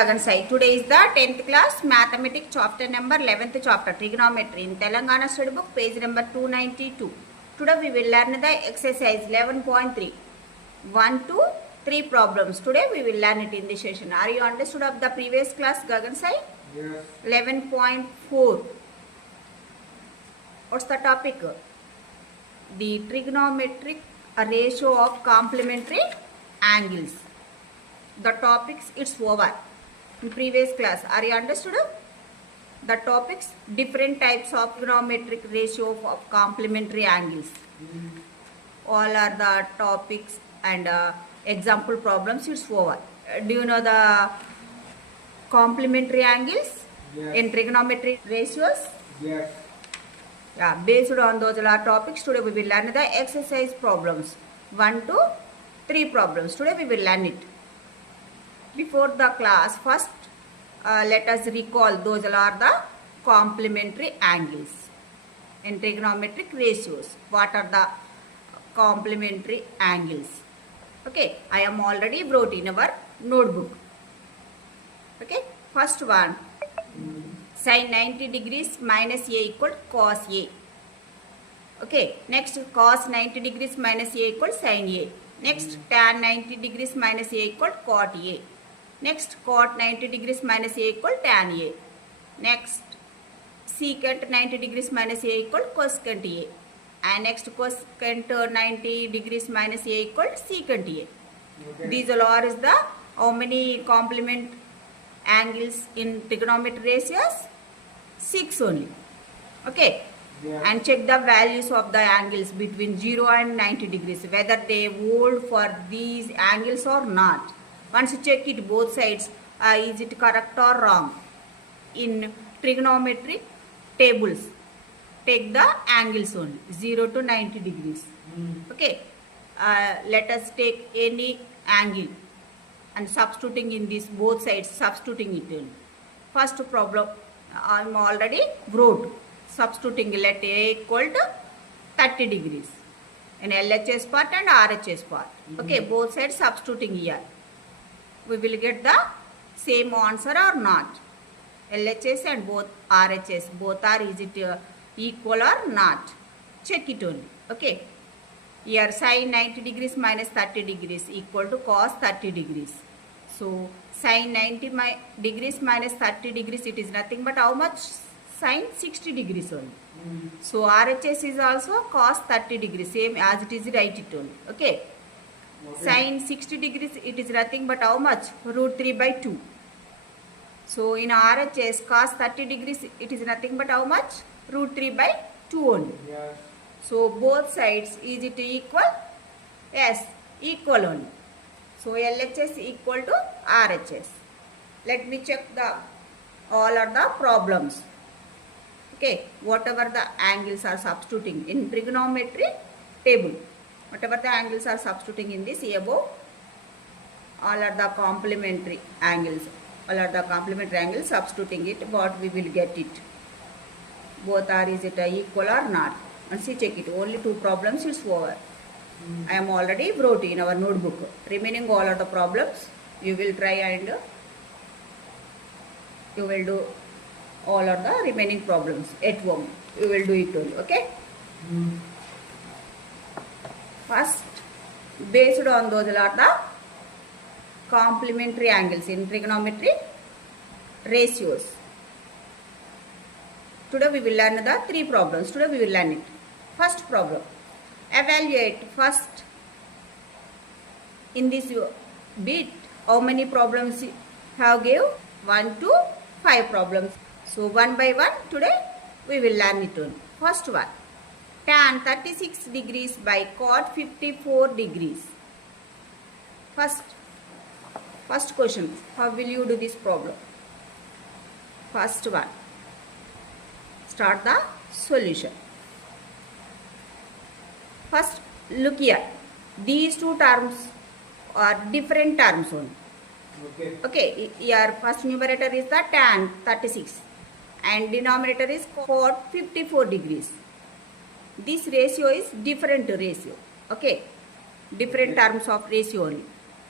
Gagan. Today is the 10th class mathematics chapter number 11th chapter trigonometry in Telangana study book page number 292. Today we will learn the exercise 11.3 1 to 3 problems. Today we will learn it in this session. Are you understood of the previous class Gagan? Yes. 11.4. What's the topic? The trigonometric ratio of complementary angles. The topics it's over in previous class. Are you understood? The topics different types of trigonometric ratio of complementary angles. All are the topics and example problems it's over. Do you know the complementary angles? Yes. In trigonometric ratios? Yes. Yeah, based on those topics, today we will learn the exercise problems. 1 to 3 problems. Today we will learn it. Before the class, first let us recall those are the complementary angles in trigonometric ratios. What are the complementary angles? Okay, I am already wrote in our notebook. Okay, first one, sin 90 degrees minus a equal cos a. Okay, next cos 90 degrees minus a equal sin a. Next tan 90 degrees minus a equal cot a. Next cot 90 degrees minus a equal tan a. Next secant 90 degrees minus a equal cosecant a. And next cosecant 90 degrees minus a equal secant a. Okay. These all are is the how many complement angles in trigonometry ratios? 6 only. Okay. Yeah. And check the values of the angles between 0 and 90 degrees, whether they hold for these angles or not. Once you check it both sides, is it correct or wrong? In trigonometric tables, take the angles only 0 to 90 degrees. Okay. Let us take any angle and substituting in this both sides, substituting it in. First problem I am already wrote. Substituting, let A equal to 30 degrees in LHS part and RHS part. Okay, both sides substituting here. We will get the same answer or not. LHS and both RHS, both are, is it equal or not? Check it only. Okay. Here sin 90 degrees minus 30 degrees equal to cos 30 degrees. So sin 90 degrees minus 30 degrees, it is nothing but how much? Sin 60 degrees only. So RHS is also cos 30 degrees, same as it is, write it only. Okay. Sin 60 degrees, it is nothing but how much? Root 3 by 2. So in RHS cos 30 degrees, it is nothing but how much? Root 3 by 2 only. Yes. So both sides, is it equal? Yes, equal only. So LHS equal to RHS. Let me check the all are the problems. Okay, whatever the angles are substituting in trigonometry table, whatever the angles are substituting in this above, all are the complementary angles. All are the complementary angles substituting it, what we will get it. Both are, is it equal or not? And see, check it. Only 2 problems is over. I am already wrote in our notebook. Remaining all of the problems, you will try and you will do all of the remaining problems at home. You will do it only. Okay. First, based on those are the complementary angles in trigonometry ratios. Today we will learn the 3 problems. Today we will learn it. First problem. Evaluate first in this bit how many problems have gave? 1 to 5 problems. So one by one today we will learn it only. First one, tan 36 degrees by cot 54 degrees. First question, how will you do this problem? First one, start the solution. First look here, these 2 terms are different terms only. Okay. Okay, here first numerator is the tan 36 and denominator is cot 54 degrees. This ratio is different ratio. Okay, different terms of ratio only.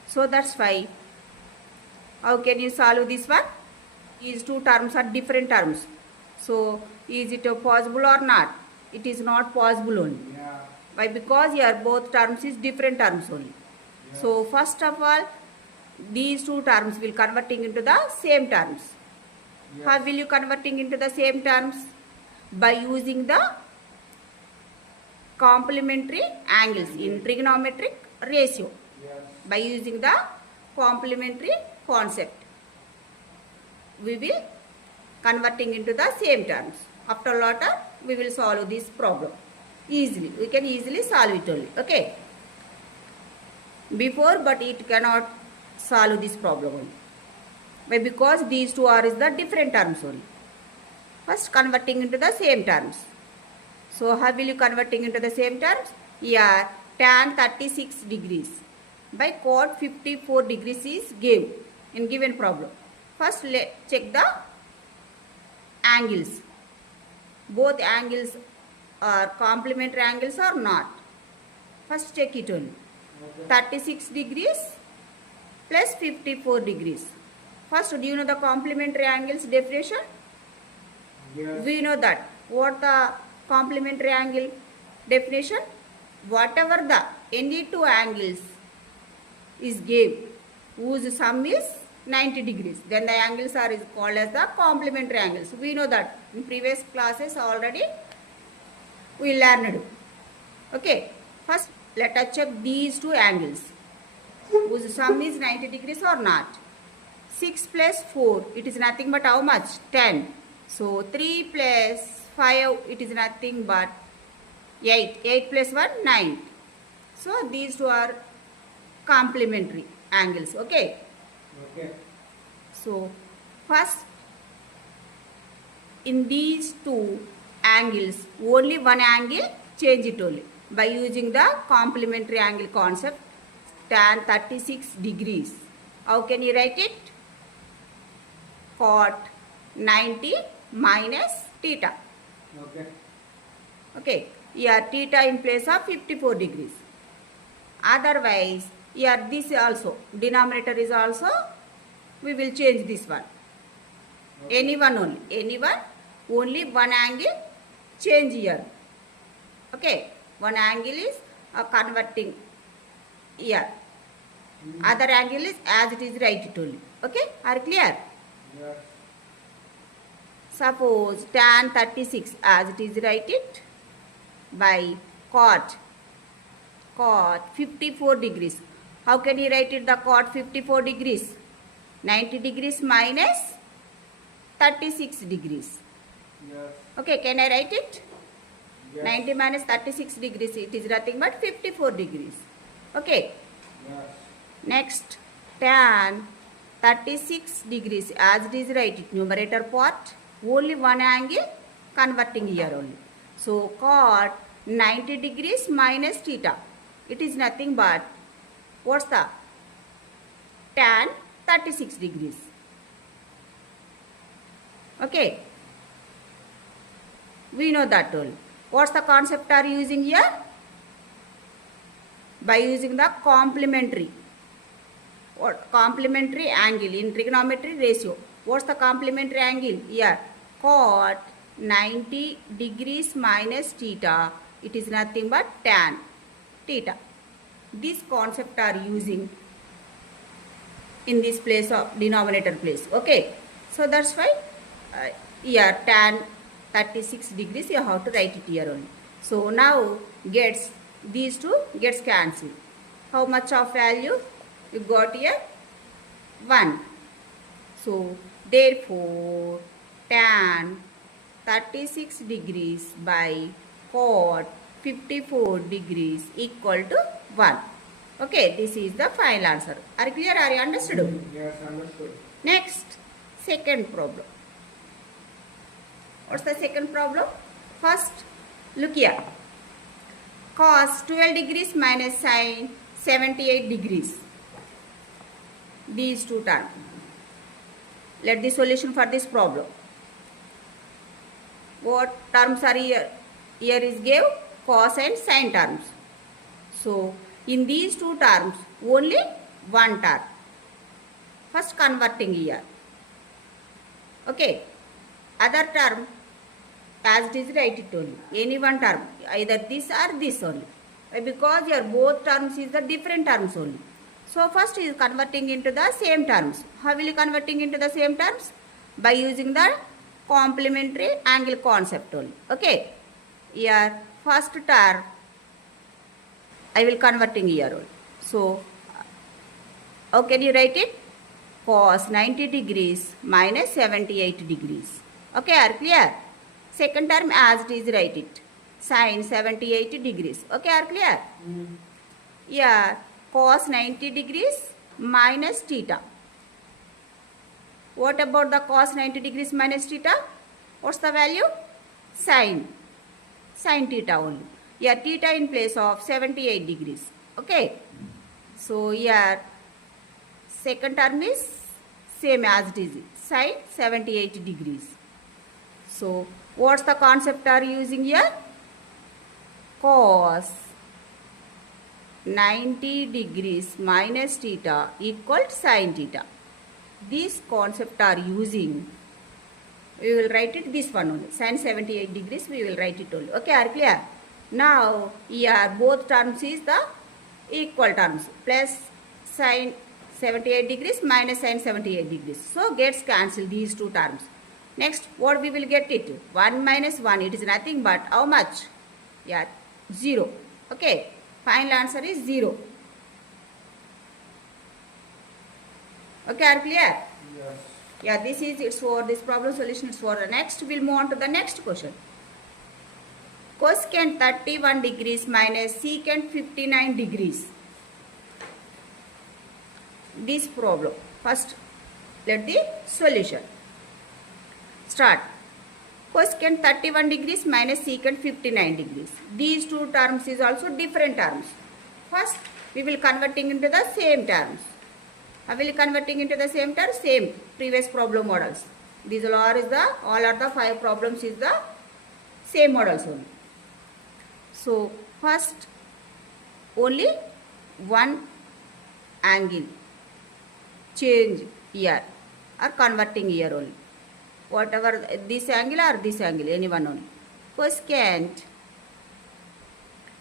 So that's why How can you solve this one? These two terms are different terms. So, is it possible or not? It is not possible only. Yeah. Why? Because here both terms is different terms only. Yes. So, first of all, these two terms will converting into the same terms. Yes. How will you converting into the same terms? By using the complementary angles in trigonometric ratio. Yes. By using the complementary concept, we will converting into the same terms. After later, we will solve this problem easily. We can easily solve it only. Okay. Before, but it cannot solve this problem only. Why? Because these two are is the different terms only. First, converting into the same terms. So, how will you converting into the same terms? Here, tan 36 degrees by cot 54 degrees is given in given problem. First, let's check the angles. Both angles are complementary angles or not. First, check it only. Okay. 36 degrees plus 54 degrees. First, do you know the complementary angles definition? Yes. We know that. What the complementary angle definition? Whatever the any two angles is given whose sum is 90 degrees, then the angles are is called as the complementary angles. We know that in previous classes already we learned. Okay. First, let us check these two angles whose sum is 90 degrees or not. 6 plus 4, it is nothing but how much? 10. So, 3 plus 5, it is nothing but 8. 8 plus 1, 9. So, these two are complementary angles. Okay. Okay. So, first, in these two angles, only one angle, change it only. By using the complementary angle concept, tan 36 degrees. How can you write it? Cot 90 minus theta. Okay. Okay. Here theta in place of 54 degrees. Otherwise, here this also, denominator is also, we will change this one. Okay. Anyone only. Anyone, only one angle, change here. Okay. One angle is converting here. Other angle is as it is write it only. Okay. Are you clear? Yes. Suppose tan 36 as it is write it by cot 54 degrees. How can you write it the cot 54 degrees? 90 degrees minus 36 degrees. Yes. Okay, can I write it? Yes. 90 minus 36 degrees, it is nothing but 54 degrees. Okay. Yes. Next, tan 36 degrees as it is write it, numerator part, only one angle, converting here only. So, cot 90 degrees minus theta, it is nothing but, what's the? Tan 36 degrees. Okay. We know that only. What's the concept are you using here? By using the complementary. What? Complementary angle in trigonometry ratio. What's the complementary angle? Here, cot 90 degrees minus theta. It is nothing but tan theta. This concept are using in this place of denominator place. Okay. So that's why here tan 36 degrees you have to write it here only. So now gets these two gets cancelled. How much of value you got here? 1. So therefore tan 36 degrees by cot 54 degrees equal to 1. Okay, this is the final answer. Are you clear? Are you understood? Yes, understood. Next, second problem. What's the second problem? First, look here. Cos 12 degrees minus sin 78 degrees. These two terms. Let the solution for this problem. What terms are here? Here is give cos and sin terms. So, in these two terms, only one term. First converting here. Okay. Other term, as it is, write it only. Any one term, either this or this only. Because your both terms is the different terms only. So first is converting into the same terms. How will you converting into the same terms? By using the complementary angle concept only. Okay. Here first term I will converting here only. So how can you write it? Cos 90 degrees minus 78 degrees. Okay, are clear? Second term as it is, write it. Sin 78 degrees. Okay, are clear? Here cos 90 degrees minus theta. What about the cos 90 degrees minus theta? What's the value? Sin theta only. Here theta in place of 78 degrees. Okay. So here second term is same as it is, sin 78 degrees. So what's the concept are using here? Cos 90 degrees minus theta equal sin theta. This concept are using. We will write it this one only. Sin 78 degrees we will write it only. Okay, are clear? Now here both terms is the equal terms. Plus sin 78 degrees minus sin 78 degrees. So gets cancelled these two terms. Next, what we will get it? 1 minus 1. It is nothing but how much? Yeah, 0. Okay. Final answer is 0. Okay, are clear? Yes. Yeah, this is it's for this problem solution. It's for the next. We'll move on to the next question. Cosecant 31 degrees minus secant 59 degrees. This problem. First, let the solution. Start. Cosecant 31 degrees minus secant 59 degrees. These two terms is also different terms. First, we will converting into the same terms. I will converting into the same terms, same previous problem models. These all are the 5 problems is the same models only. So first, only one angle change here or converting here only. Whatever this angle or this angle, anyone only. Cosecant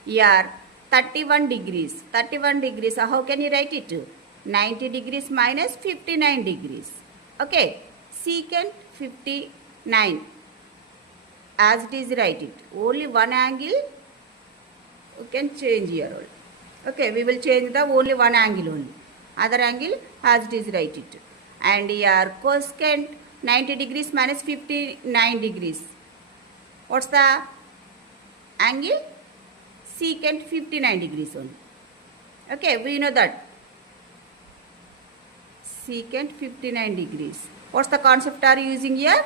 here 31 degrees. 31 degrees, how can you write it? 90 degrees minus 59 degrees. Okay. Secant 59. As it is, write it. Only one angle you can change here only. Okay, we will change the only one angle only. Other angle as it is, write it. And here cosecant 90 degrees minus 59 degrees. What's the angle? Secant 59 degrees only. Okay, we know that. Secant 59 degrees. What's the concept are you using here?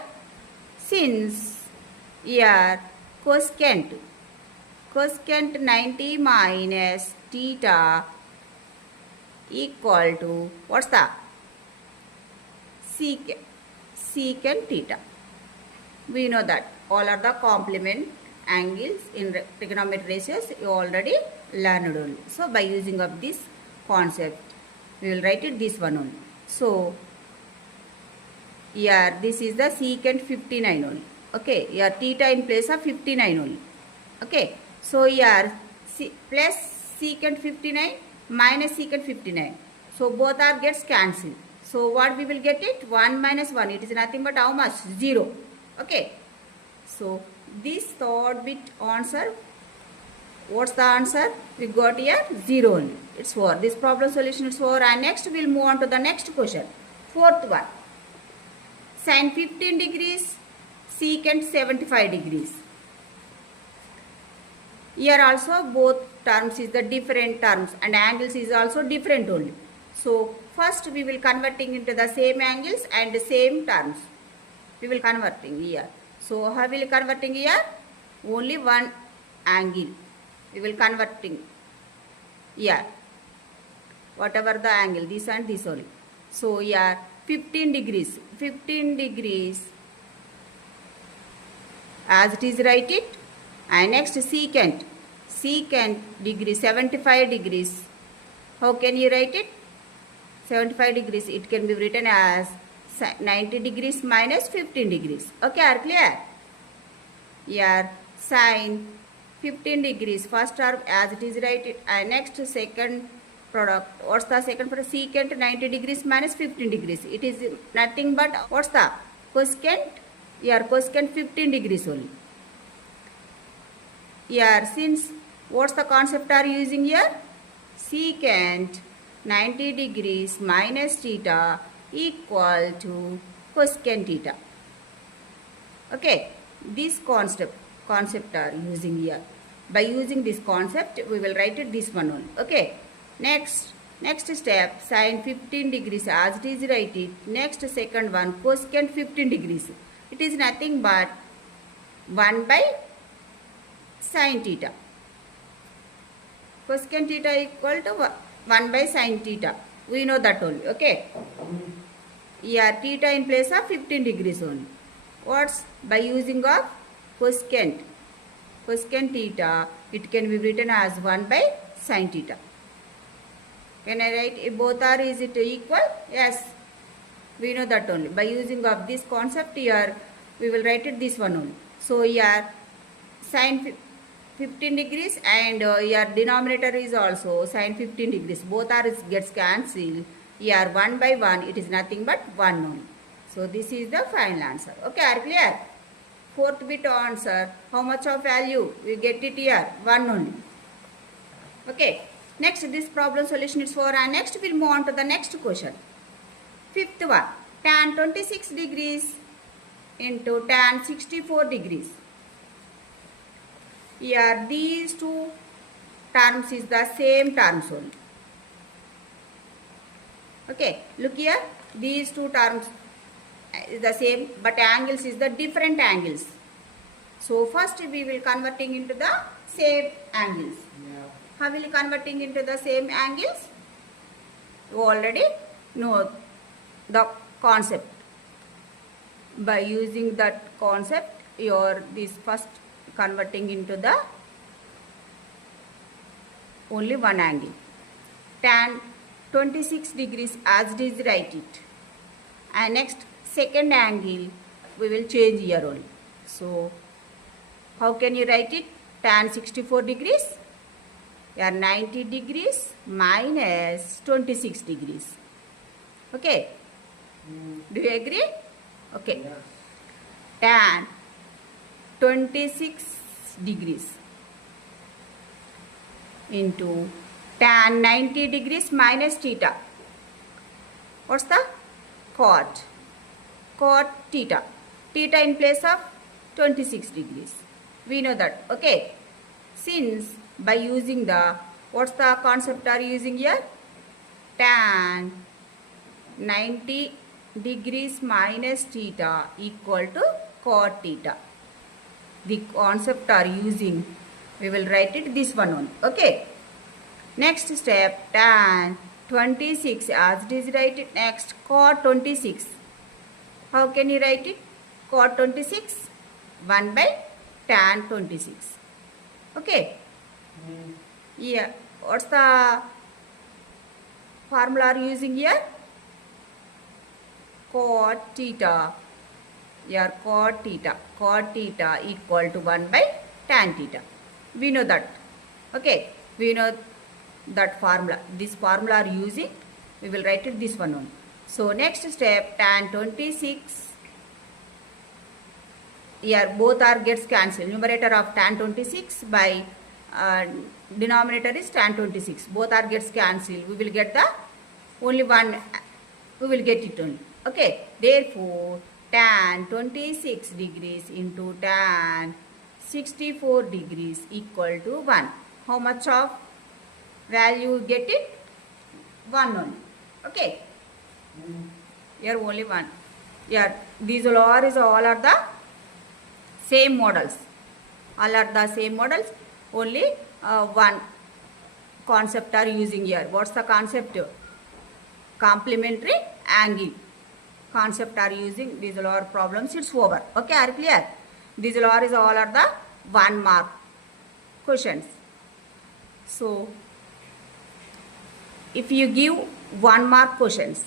Since here cosecant 90 minus theta equal to what's the secant theta. We know that all are the complement angles in trigonometry ratios you already learned only. So by using of this concept we will write it this one only. So here this is the secant 59 only. Okay, here theta in place of 59 only. Okay, so here plus secant 59 minus secant 59. So both are gets cancelled. So what we will get it? 1 minus 1. It is nothing but how much? 0. Okay. So this third bit answer. What's the answer? We got here 0 only. It's for this problem solution is for. And next we'll move on to the next question. Fourth one. Sin 15 degrees, secant 75 degrees. Here also both terms is the different terms and angles is also different only. So first we will converting into the same angles and the same terms. We will converting here. So how will converting here? Only one angle. We will converting here. Whatever the angle, this and this only. So here 15 degrees. 15 degrees as it is, write it. And next secant degree 75 degrees. How can you write it? 75 degrees, it can be written as 90 degrees minus 15 degrees. Okay, are clear? Here sine 15 degrees, first term as it is right, and next second product, what's the second product? Secant 90 degrees minus 15 degrees. It is nothing but what's the cosecant? Here cosecant 15 degrees only. Here since what's the concept are using here? Secant 90 degrees minus theta equal to cosecant theta. Okay, this concept are using here. By using this concept, we will write it this one only. Okay, next step, sine 15 degrees as it is written. Next second one, cosecant 15 degrees. It is nothing but 1 by sine theta. Cosecant theta equal to 1 by sine theta. We know that only. Okay. Here theta in place of 15 degrees only. What's by using of cosecant theta, it can be written as 1 by sine theta. Can I write if both are, is it equal? Yes, we know that only. By using of this concept here, we will write it this one only. So here sine 15 degrees and here denominator is also sine 15 degrees. Both are gets cancelled. Here 1 by 1, it is nothing but 1 only. So this is the final answer. Okay, are clear? Fourth bit answer. How much of value? We get it here. 1 only. Okay. Next, this problem solution is for, and next we'll move on to the next question. Fifth one. Tan 26 degrees into tan 64 degrees. Here these two terms is the same terms only. Okay. Look here. These two terms is the same, but angles is the different angles. So first we will converting into the same angles. Yeah. How will you converting into the same angles? You already know the concept. By using that concept, your this first converting into the only one angle. Tan 26 degrees as it is write it. And next second angle we will change here only. So how can you write it? Tan 64 degrees, here 90 degrees minus 26 degrees. Okay, do you agree? Okay. Yes. Tan 26 degrees into tan 90 degrees minus theta. What's the cot theta. Theta in place of 26 degrees. We know that. Okay. Since by using the, what's the concept are using here? Tan 90 degrees minus theta equal to cot theta. The concept are using, we will write it this one only. Okay. Next step, tan 26 as it is write it. Next cot 26. How can you write it? Cot 26, 1 by tan 26. Okay. Yeah. What's the formula are using here? Cot theta. Here cot theta equal to 1 by tan theta. We know that. Okay. We know that formula. This formula are using, we will write it this one only. So next step, tan 26. Here both are gets cancelled. Numerator of tan 26 by denominator is tan 26. Both are gets cancelled. We will get the only one. We will get it only. Okay. Therefore, tan 26 degrees into tan 64 degrees equal to 1. How much of value get it? 1 only. Okay. Here only 1. Here these all are the same models. All are the same models. Only one concept are using here. What's the concept? Complementary angle. Concept are using. These all are problems. It's over. Okay, are clear? These all are the 1 mark questions. So if you give 1 mark questions,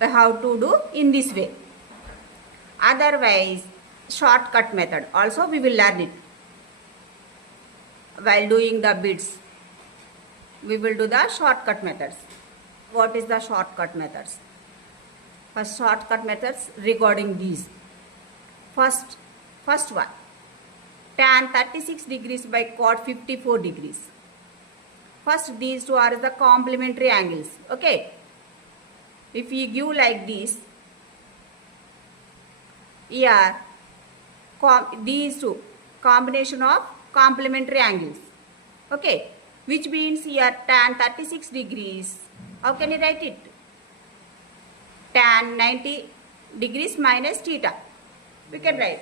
we have to do in this way. Otherwise, shortcut method also we will learn it while doing the bits. We will do the shortcut methods. What is the shortcut methods? First shortcut methods regarding these. First one, tan 36 degrees by cot 54 degrees. First, these two are the complementary angles. Okay. If you give like this, here these two combination of complementary angles. Okay. Which means here tan 36 degrees. How can you write it? Tan 90 degrees minus theta. We can write.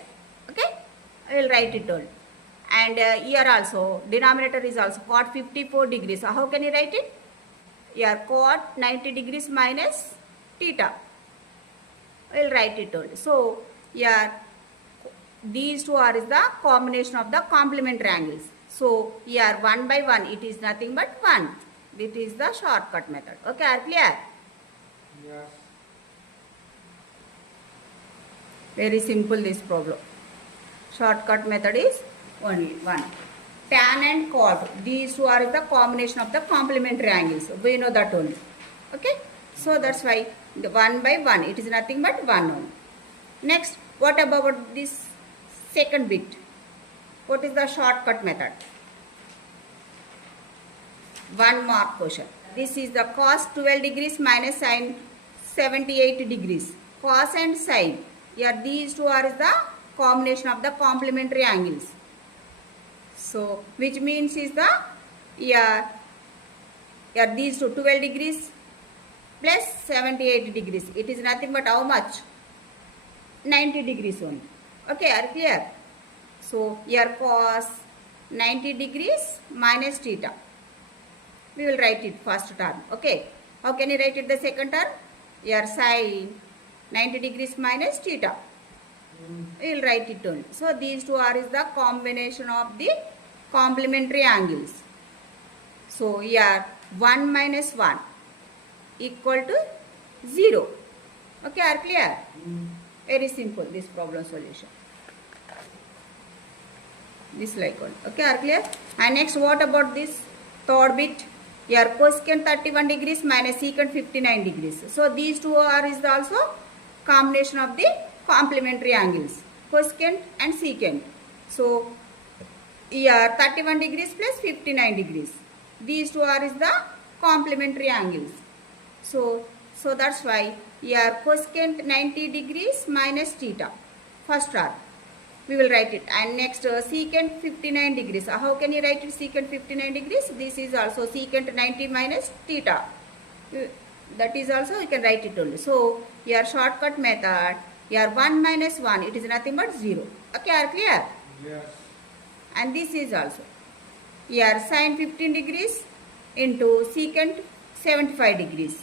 Okay. I will write it all. And here also denominator is also cot 54 degrees. How can you write it? Here cot 90 degrees minus theta. I will write it all. So here these two are the combination of the complementary angles. So here 1 by 1 it is nothing but 1. This is the shortcut method. Okay, are clear? Yes. Very simple this problem. Shortcut method is only 1. Tan and cot, these two are the combination of the complementary angles. We know that only. Okay. So that's why the 1 by 1 it is nothing but 1 only. Next, what about this second bit? What is the shortcut method? 1 mark question. This is the cos 12 degrees minus sin 78 degrees. Cos and sin. Here these two are the combination of the complementary angles. So which means is the here these two 12 degrees plus 78 degrees. It is nothing but how much? 90 degrees only. Okay, are clear? So here cos 90 degrees minus theta. We will write it first term. Okay. How can you write it the second term? Here sin 90 degrees minus theta. We will write it only. So these two are is the combination of the complementary angles. So here 1 minus 1 equal to 0. Okay, are clear? Very simple this problem solution. This like one. Okay, are clear? And next, what about this third bit? Here cosecant 31 degrees minus secant 59 degrees. So these two are is the also combination of the complementary angles, cosecant and secant. So here 31 degrees plus 59 degrees. These two are is the complementary angles. So that's why here cosecant 90 degrees minus theta. First term. We will write it. And next secant 59 degrees. How can you write it secant 59 degrees? This is also secant 90 minus theta. That is also you can write it only. So here shortcut method. Here 1 minus 1 it is nothing but 0. Okay, are clear? Yes. And this is also. Here sin 15 degrees into secant 75 degrees.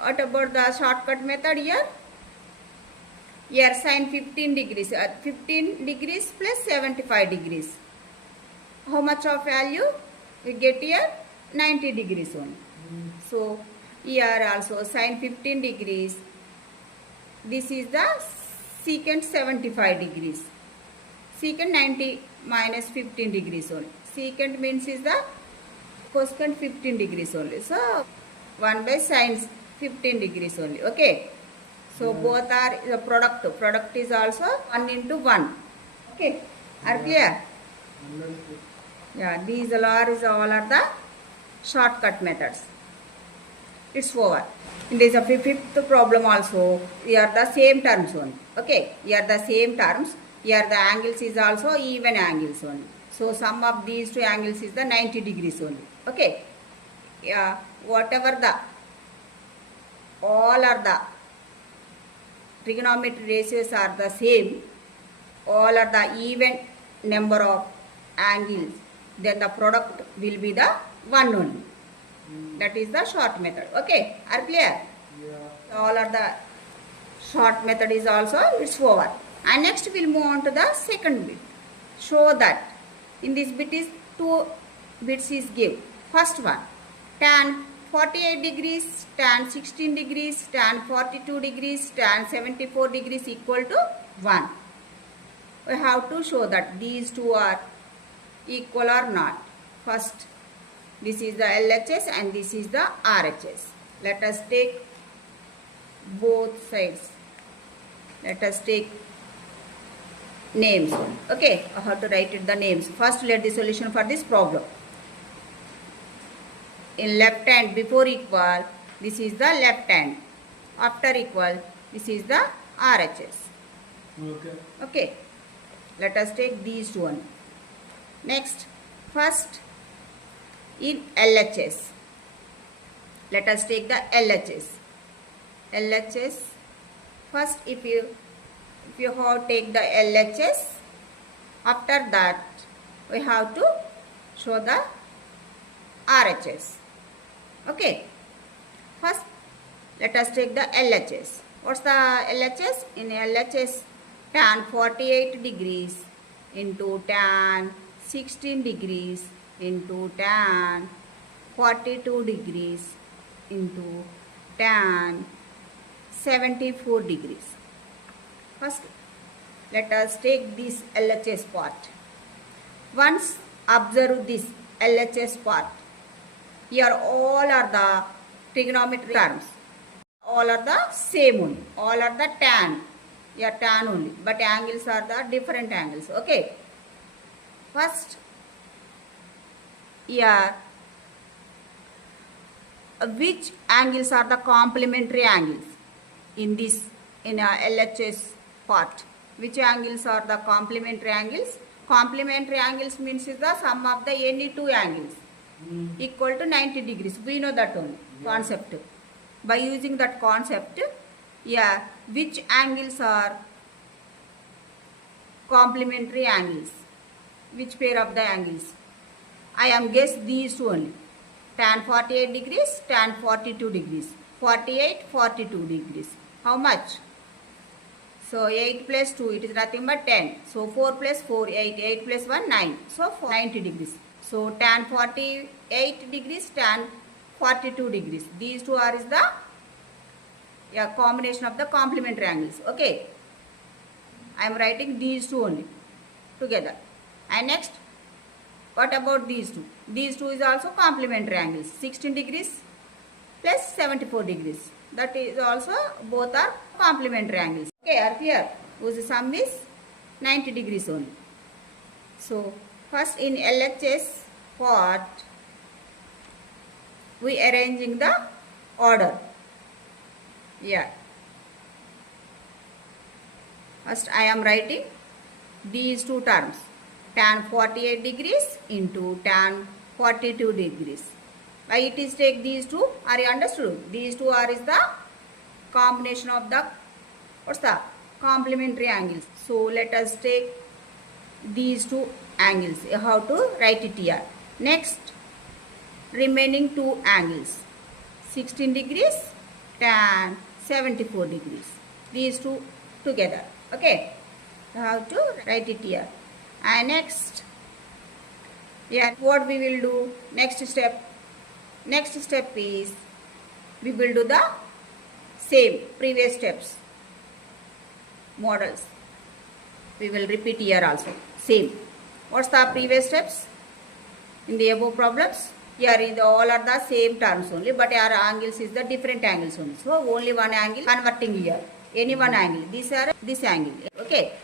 What about the shortcut method here? Here sin 15 degrees. 15 degrees plus 75 degrees. How much of value? We get here 90 degrees only. So here also sin 15 degrees. This is the secant 75 degrees. Secant 90 minus 15 degrees only. Secant means is the cosecant 15 degrees only. So 1 by sin 15 degrees only. Okay. So both are the product. Product is also 1 into 1. Okay. Are clear? Yeah. These all are the shortcut methods. It's over. In this fifth problem also, here the same terms only. Okay. Here the same terms. Here the angles is also even angles only. So sum of these two angles is the 90 degrees only. Okay. Yeah. Whatever the all are the trigonometry ratios are the same, all are the even number of angles, then the product will be the one only. That is the short method. Okay, are clear? Yeah. All are the short method is also it's over. And next we'll move on to the second bit. Show that in this bit is 2 bits is give. First one, tan 48 degrees, tan 16 degrees, tan 42 degrees, tan 74 degrees equal to 1. We have to show that these two are equal or not. First, this is the LHS and this is the RHS. Let us take both sides. Let us take names. Okay, I have to write it the names. First, let the solution for this problem. In left hand, before equal, this is the left hand. After equal, this is the RHS. Okay. Okay, let us take these two one. Next, first in LHS. Let us take the LHS. LHS. First, if you have take the LHS, after that we have to show the RHS. Okay. First, let us take the LHS. What's the LHS? In LHS, tan 48 degrees into tan 16 degrees into tan 42 degrees into tan 74 degrees. First, let us take this LHS part. Once observe this LHS part. Here all are the trigonometry terms. All are the same only. All are the tan. Here tan only. But angles are the different angles. Okay. First, here which angles are the complementary angles in this LHS part? Which angles are the complementary angles? Complementary angles means is the sum of the any two angles equal to 90 degrees. We know that only concept. By using that concept, yeah, which angles are complementary angles? Which pair of the angles? I am guess these two only. Tan 48 degrees, tan 42 degrees. 48, 42 degrees. How much? So 8 plus 2, it is nothing but 10. So 4 plus 4, 8. 8 plus 1, 9. So 90 degrees. So tan 48 degrees, tan 42 degrees. These two are is the combination of the complementary angles. Okay. I am writing these two only together. And next, what about these two? These two is also complementary angles. 16 degrees plus 74 degrees. That is also both are complementary angles. Okay, are clear? Whose sum is 90 degrees only. So, first in LHS part, we arranging the order. Yeah. First I am writing these two terms. Tan 48 degrees into tan 42 degrees. Why it is take these two? Are you understood? These two are is the combination of the what's the complementary angles. So let us take these two angles. You have to write it here. Next, remaining two angles. 16 degrees, tan 74 degrees. These two together. Okay. You have to write it here. And next, what we will do? Next step is we will do the same previous steps models. We will repeat here also same. What's the previous steps in the above problems? Here is all are the same terms only, but our angles is the different angles only. So only one angle converting here. Any one angle. These are this angle. Okay.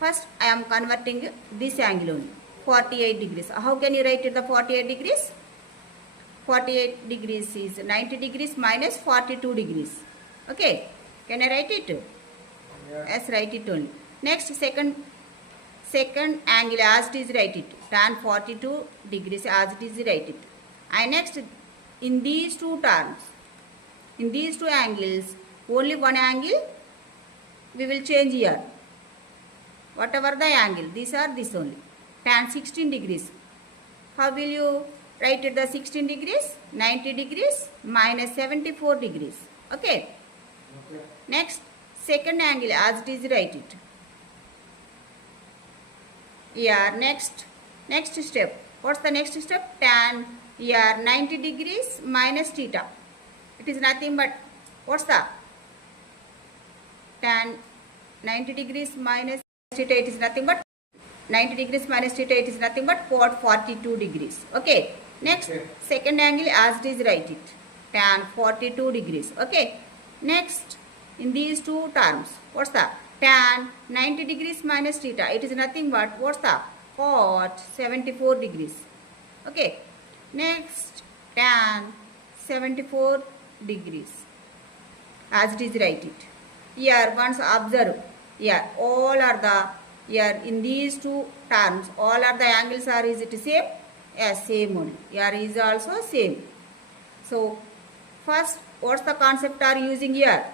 First, I am converting this angle only, 48 degrees. How can you write it the 48 degrees? 48 degrees is 90 degrees minus 42 degrees. Okay. Can I write it? Yeah. Yes, write it only. Next, second angle as it is write it. Tan 42 degrees as it is write it. And next, in these two terms, in these two angles, only one angle we will change here. Whatever the angle, these are this only. Tan 16 degrees. How will you write it the 16 degrees? 90 degrees minus 74 degrees. Okay. Okay. Next, second angle as it is write it. Yeah, next step. What's the next step? Tan here 90 degrees minus theta. It is nothing but, what's the tan 90 degrees minus theta? It is nothing but 90 degrees minus theta. It is nothing but cot 42 degrees. Okay. Next, Okay. second angle as it is, write it. Tan 42 degrees. Okay. Next, in these two terms, what's the tan 90 degrees minus theta? It is nothing but, what's the cot 74 degrees. Okay. Next, tan 74 degrees as it is, write it. Here once observe, here all are the, here in these two terms all are the angles are, is it same? Yes, same only. Here is also same. So first, what's the concept are using here?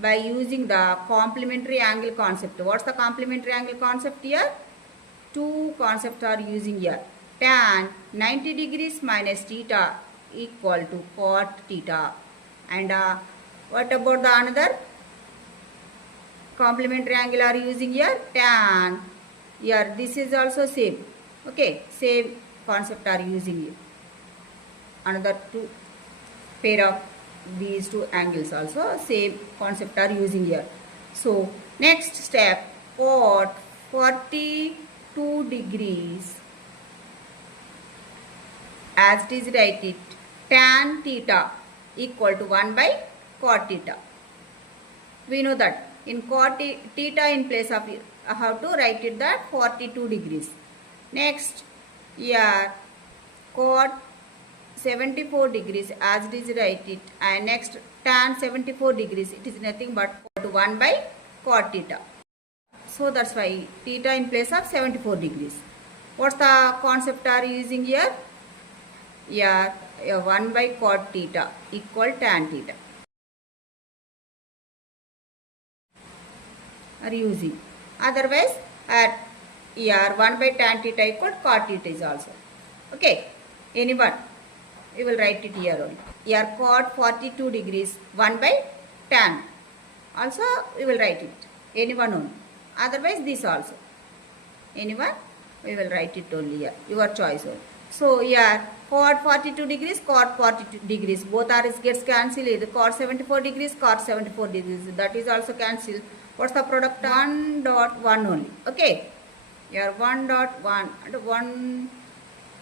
By using the complementary angle concept. What's the complementary angle concept here? Two concepts are using here. Tan 90 degrees minus theta equal to cot theta. And what about the another complementary angle are using here? Tan. Here this is also same. Okay, same concept are using here. Another two pair of these two angles also same concept are using here. So next step, cot 42 degrees as it is, write it. Tan theta equal to 1 by cot theta. We know that in cot theta in place of, I have to write it that 42 degrees. Next, here cot 74 degrees as it is, write it. And next, tan 74 degrees, it is nothing but 1 by cot theta. So that's why theta in place of 74 degrees. What's the concept are using here? Here 1 by cot theta equal tan theta are using. Otherwise at here 1 by tan theta equal cot theta is also. Okay. Anyone? We will write it here only. Here cot 42 degrees 1 by tan. Also we will write it. Anyone only. Otherwise this also. Anyone? We will write it only here. Your choice only. So here cot 42 degrees, cot 42 degrees. Both are gets cancelled. Cot 74 degrees, cot 74 degrees. That is also cancelled. What's the product? 1.1 only. Okay. Here 1.1 and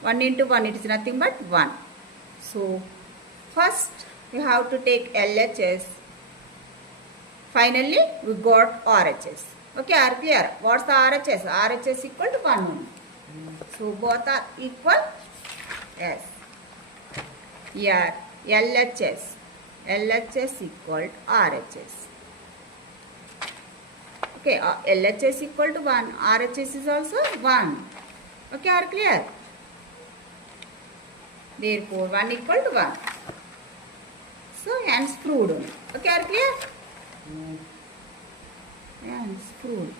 1 into 1, it is nothing but 1. So first we have to take LHS. Finally we got RHS. Okay, are clear? What's the RHS? RHS equal to 1 only. So both are equal. Yes. Here LHS. LHS equal to RHS. Okay, LHS equal to 1. RHS is also 1. Okay, are clear? Therefore 1 equal to 1. So hence proved only. Okay, are clear? Hence proved.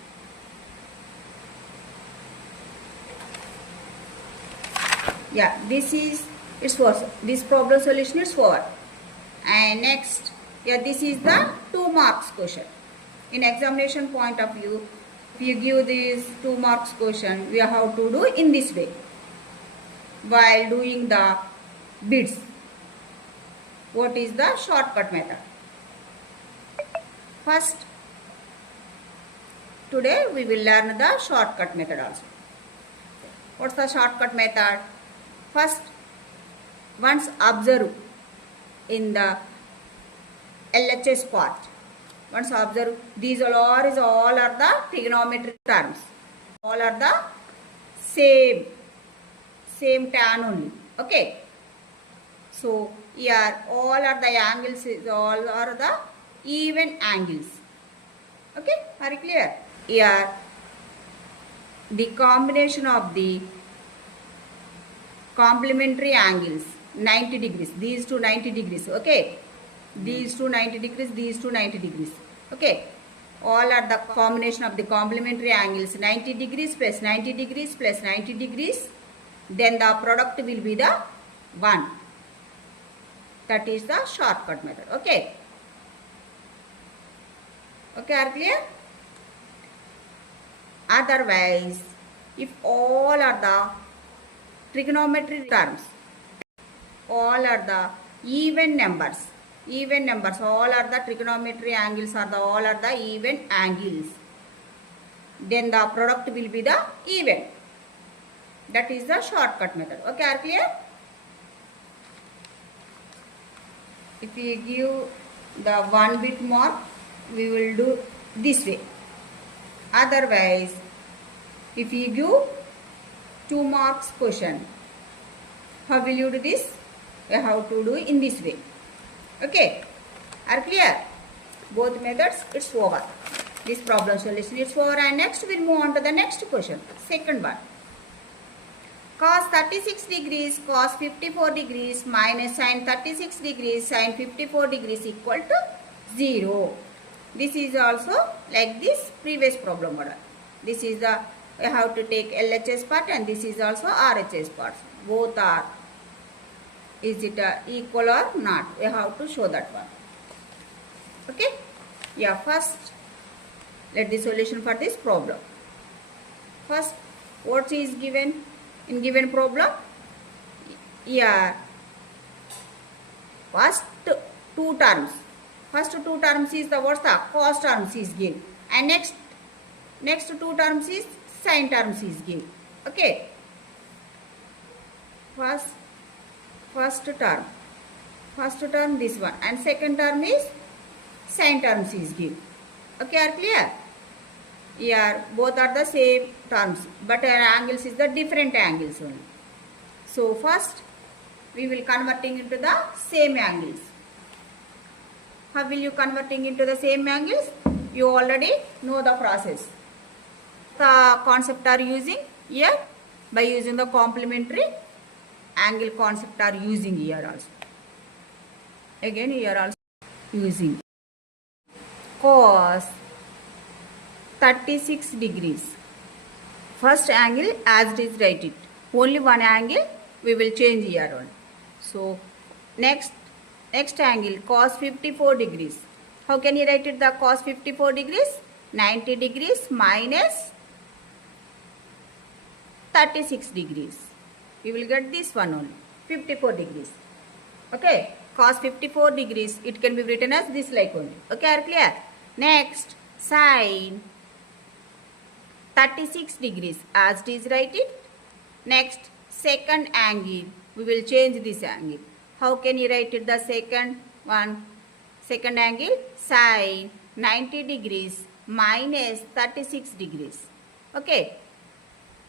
Yeah, this is its was this problem solution is for. And next, yeah, this is the 2 marks question. In examination point of view, if you give this 2 marks question, we have to do in this way. While doing the bits, what is the shortcut method? First, today we will learn the shortcut method also. What's the shortcut method? First, once observe in the LHS part. Once observe, these all are the trigonometric terms. All are the same tan only. Okay. So here all are the angles, all are the even angles. Okay, are you clear? Here the combination of the complementary angles 90 degrees, these two 90 degrees. Okay, these two 90 degrees, these two 90 degrees. Okay, all are the combination of the complementary angles 90 degrees plus 90 degrees plus 90 degrees. Then the product will be the 1. That is the shortcut method. Okay. Okay, are clear? Otherwise, if all are the trigonometry terms. All are the even numbers. Even numbers. All are the trigonometry angles all are the even angles. Then the product will be the even. That is the shortcut method. Okay, are clear? If we give the 1 bit mark, we will do this way. Otherwise, if you give 2 marks question, how will you do this? You have to do in this way. Okay, are clear? Both methods, it's over. This problem solution is over, and next we'll move on to the next question. Second one. Cos 36 degrees, cos 54 degrees minus sin 36 degrees, sin 54 degrees equal to 0. This is also like this previous problem model. This is the, you have to take LHS part, and this is also RHS part. Both are, is it equal or not? We have to show that one. Okay? Yeah, first let the solution for this problem. First, what is given in given problem? Yeah, first two terms. First two terms is the what's the cos terms is given, and next two terms is sin terms is given. Okay. First term this one, and second term is sin terms is given. Okay, are clear? Here both are the same terms, but angles is the different angles only. So first we will converting into the same angles. How will you converting into the same angles? You already know the process. The concept are using here by using the complementary angle concept are using here also. Again here also using cos 36 degrees. First angle as it is write it. Only one angle we will change here on. So next angle cos 54 degrees. How can you write it the cos 54 degrees? 90 degrees minus 36 degrees. We will get this one only. 54 degrees. Okay. Cos 54 degrees. It can be written as this like only. Okay, are clear? Next, sin 36 degrees as it is write it. Next, second angle. We will change this angle. How can you write it the second one? Second angle sin 90 degrees minus 36 degrees. Okay.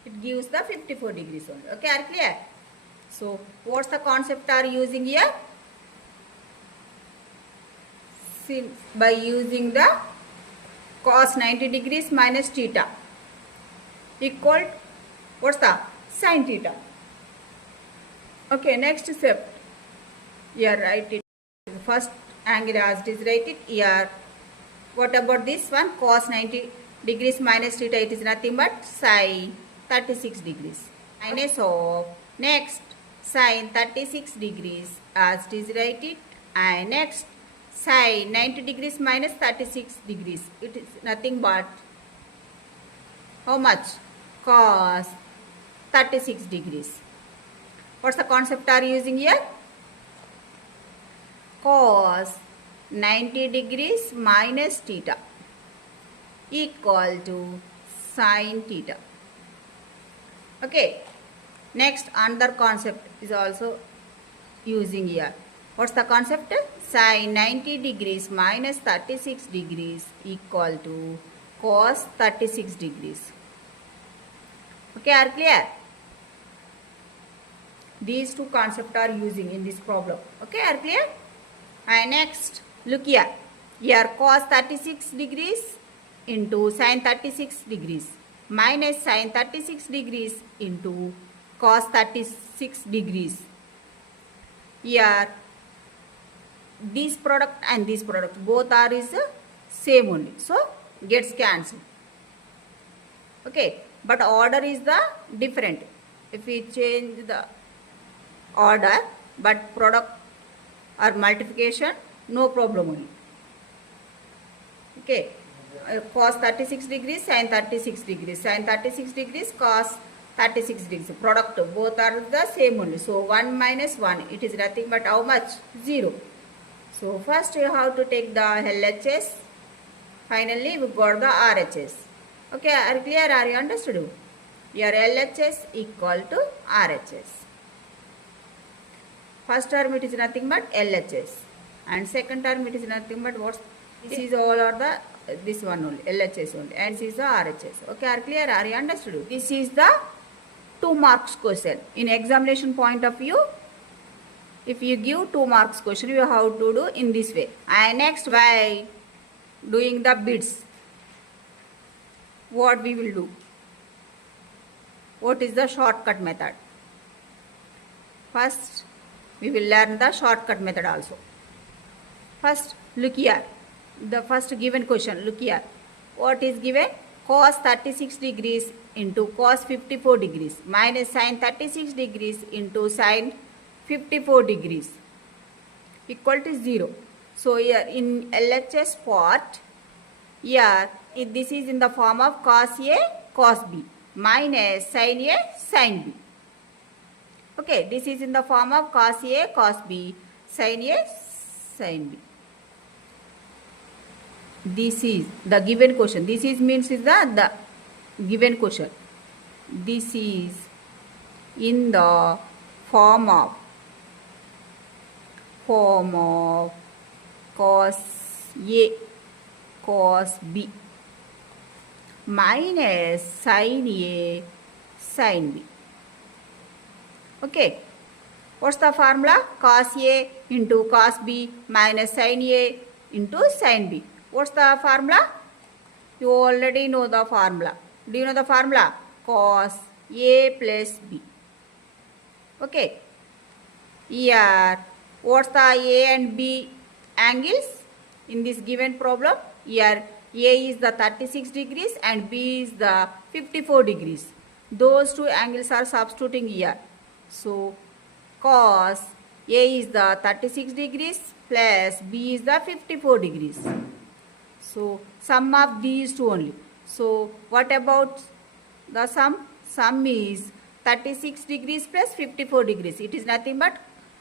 It gives the 54 degrees only. Okay, are clear? So, what's the concept are using here? By using the cos 90 degrees minus theta equal, what's the sin theta. Okay, next step. Here write it. First angle as it is write it here. What about this one? Cos 90 degrees minus theta, it is nothing but sin 36 degrees. Minus of next sin 36 degrees as it is write it, and next sin 90 degrees minus 36 degrees. It is nothing but how much? Cos 36 degrees. What's the concept are using here? Cos 90 degrees minus theta equal to sin theta. Okay. Next, another concept is also using here. What's the concept? Sin 90 degrees minus 36 degrees equal to cos 36 degrees. Okay, are clear? These two concepts are using in this problem. Okay, are clear? And next, look here. Here cos 36 degrees into sin 36 degrees minus sin 36 degrees into cos 36 degrees. Here this product and this product both are is same only, so gets cancelled. Okay, but order is the different. If we change the order, but product or multiplication, no problem only. Okay, cos 36 degrees, sin 36 degrees, sin 36 degrees, cos 36 degrees. Product, both are the same only. So 1 minus 1, it is nothing but how much? 0. So first you have to take the LHS. Finally we got the RHS. Okay, are clear? Are you understood? Your LHS equal to RHS. First term it is nothing but LHS. And second term it is nothing but what? This is all or the this one only, LHS only. And this is the RHS. Okay, are clear? Are you understood? This is the 2 marks question. In examination point of view, if you give 2 marks question, you have to do in this way. And next, by doing the bits, what we will do? What is the shortcut method? First, we will learn the shortcut method also. First, look here. The first given question, look here. What is given? Cos 36 degrees into cos 54 degrees minus sin 36 degrees into sin 54 degrees equal to 0. So here in LHS part, here this is in the form of cos A, cos B minus sin A, sin B. Okay, this is in the form of cos A, cos B, sin A, sin B. This is the given question. This is means is the given question. This is in the form of cos A, cos B minus sin A, sin B. Okay, what's the formula? Cos A into cos B minus sin A into sin B. What's the formula? You already know the formula. Do you know the formula? Cos A plus B. Okay. Here, what's the A and B angles in this given problem? Here, A is the 36 degrees and B is the 54 degrees. Those two angles are substituting here. So, cos A is the 36 degrees plus B is the 54 degrees. So, sum of these two only. So, what about the sum? Sum is 36 degrees plus 54 degrees. It is nothing but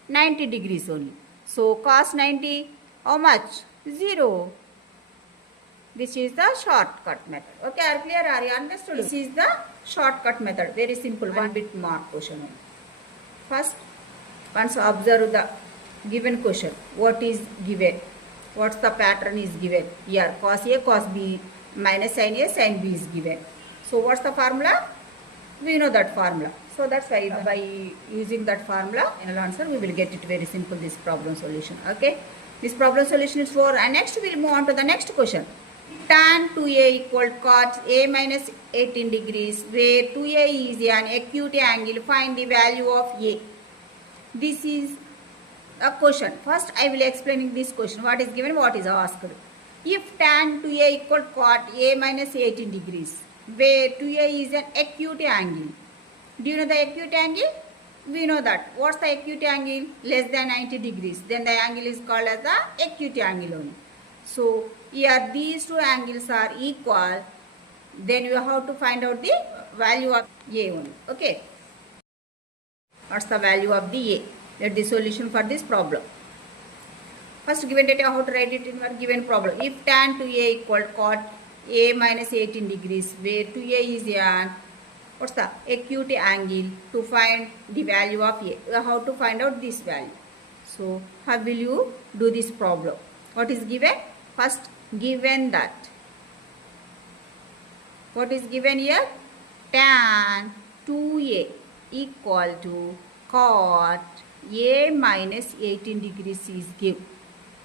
90 degrees only. So, cos 90, how much? 0. This is the shortcut method. Okay, are clear? Are you understood? This is the shortcut method. Very simple, 1 bit mark question only. First, once observe the given question. What is given? What's the pattern is given? Here, cos A, cos B minus sin A, sin B is given. So, what's the formula? We know that formula. So, that's why by using that formula, final answer, we will get it very simple, this problem solution. Okay. This problem solution is for, and next we will move on to the next question. Tan 2A equal cot A minus 18 degrees, where 2A is an acute angle. Find the value of A. This is a question. First, I will explain this question. What is given, what is asked. If tan 2A equal cot A minus 18 degrees, where 2A is an acute angle. Do you know the acute angle? We know that. What's the acute angle? Less than 90 degrees. Then the angle is called as the acute angle only. So, here these two angles are equal. Then you have to find out the value of A only. Okay. What's the value of the A? Let the solution for this problem. First, given data, how to write it in our given problem. If tan 2A equal cot A minus 18 degrees, where 2A is an, what's the acute angle, to find the value of A. You have to find out this value. So, how will you do this problem? What is given? First, given that. What is given here? Tan 2A equal to cot A minus 18 degrees is given.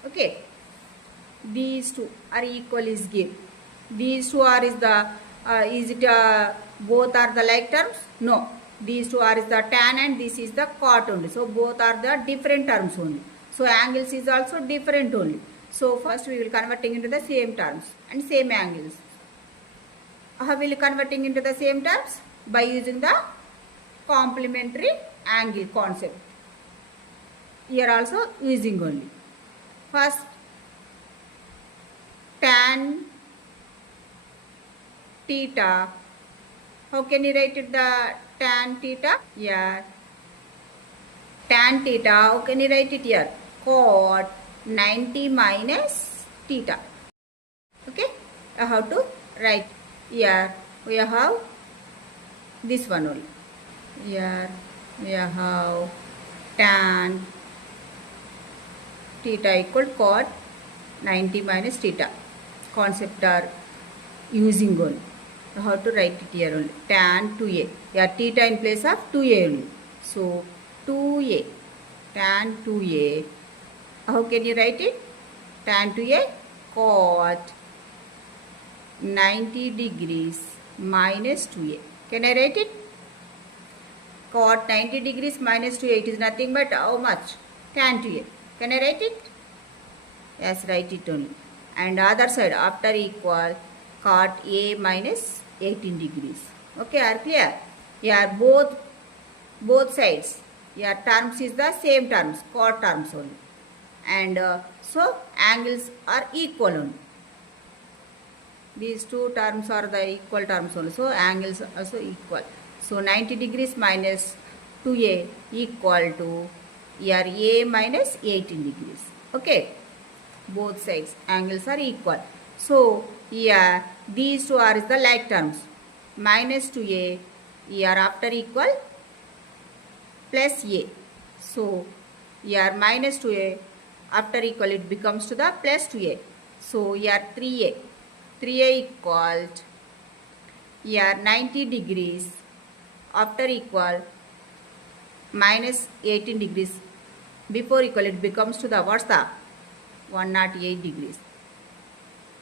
Okay. These two are equal is given. These two are is the, both are the like terms? No. These two are is the tan and this is the cot only. So, both are the different terms only. So, angles is also different only. So, first we will converting into the same terms and same angles. How will you converting into the same terms? By using the complementary angle concept. Here also using only. First, tan theta How can you write it the tan theta? Yeah. Tan theta, how can you write it here? Cot 90 minus theta. Okay. How to write? Here we have this one only. Here we have tan theta equal cot 90 minus theta. Concept are using only. How to write it here only? Tan 2a. Yeah, theta in place of 2a only. So 2a, tan 2a. How can you write it? Tan 2a cot 90 degrees minus 2a. Can I write it? Cot 90 degrees minus 2a. It is nothing but how much? Tan 2a. Can I write it? Yes, write it only. And other side after equal cot a minus 18 degrees. Okay, are clear? Yeah, both sides. Yeah, terms is the same terms, cot terms only. And so angles are equal only. These two terms are the equal terms only. So angles are also equal. So 90 degrees minus 2a equal to here a minus 18 degrees. Okay. Both sides angles are equal. So here these two are the like terms. Minus 2a here after equal plus a. So here minus 2a after equal it becomes to the plus 2a. So here 3a. 3a equal here 90 degrees after equal minus 18 degrees. Before equal it becomes to the what's the 108 degrees.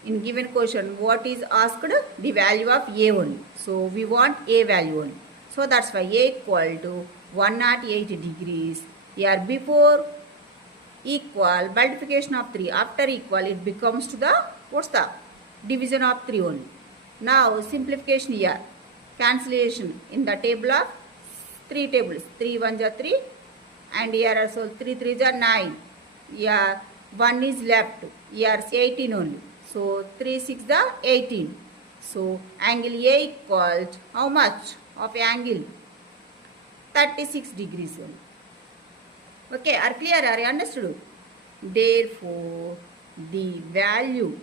In given question, what is asked? The value of a only. So we want a value only. So that's why a equal to 108 degrees. Here before equal multiplication of 3. After equal it becomes to the what's the division of 3 only. Now simplification here. Cancellation in the table of 3 tables. 3 1s are 3 and here also 3 3s are 9. Here 1 is left. Here 18 only. So 3 6 the 18. So angle A equals how much of angle? 36 degrees only. Okay, are clear? Are you understood? Therefore, the value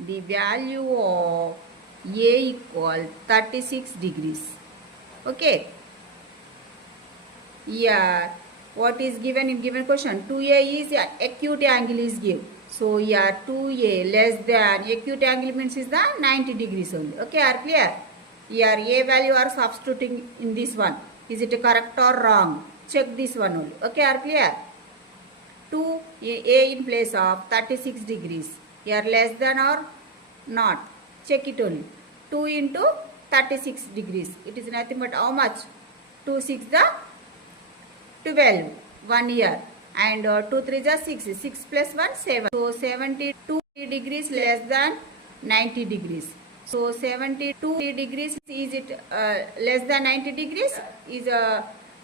of A equal 36 degrees. Okay. Yeah. What is given in given question? 2a is acute angle is given. So here 2a less than acute angle means is the 90 degrees only. Okay, are clear? Here a value are substituting in this one. Is it correct or wrong? Check this one only. Okay, are clear? 2a in place of 36 degrees. Here less than or not? Check it only. 2 into 36 degrees. It is nothing but how much? 2 6 the 12, 1 year, and 2 3 is 6, 6 plus 1, 7. So 72 degrees less than 90 degrees. So 72 degrees, is it less than 90 degrees? Is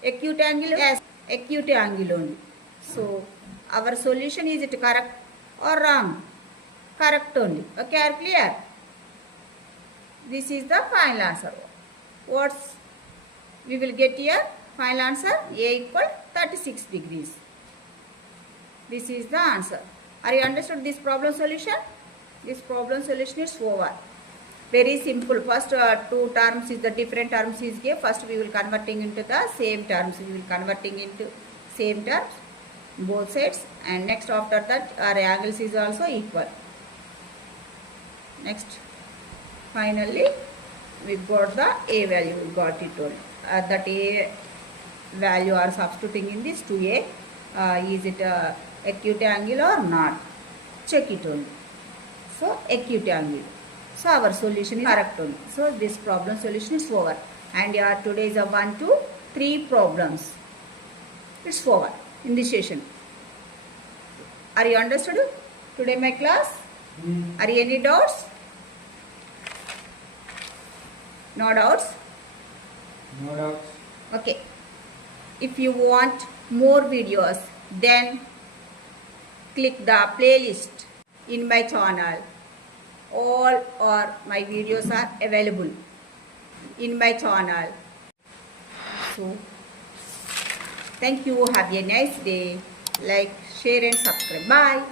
acute angle? Yes, acute angle only. So our solution, is it correct or wrong? Correct only. Okay, are clear? This is the final answer. What's we will get here? Final answer A equal 36 degrees. This is the answer. Are you understood this problem solution? This problem solution is over. Very simple. First two terms is the different terms is given. First we will converting into the same terms. We will converting into same terms both sides, and next after that our angles is also equal. Next finally we got the A value. We got it all. That A value are substituting in this 2a. Is it acute angle or not? Check it only. So acute angle. So our solution is correct only. So this problem solution is over. And today is a 1 to 3 problems. It's over in this session. Are you understood today my class? Are you any doubts? No doubts? No doubts. Okay. If you want more videos, then click the playlist in my channel. All or my videos are available. in my channel. So thank you. Have a nice day. Like, share and subscribe. Bye.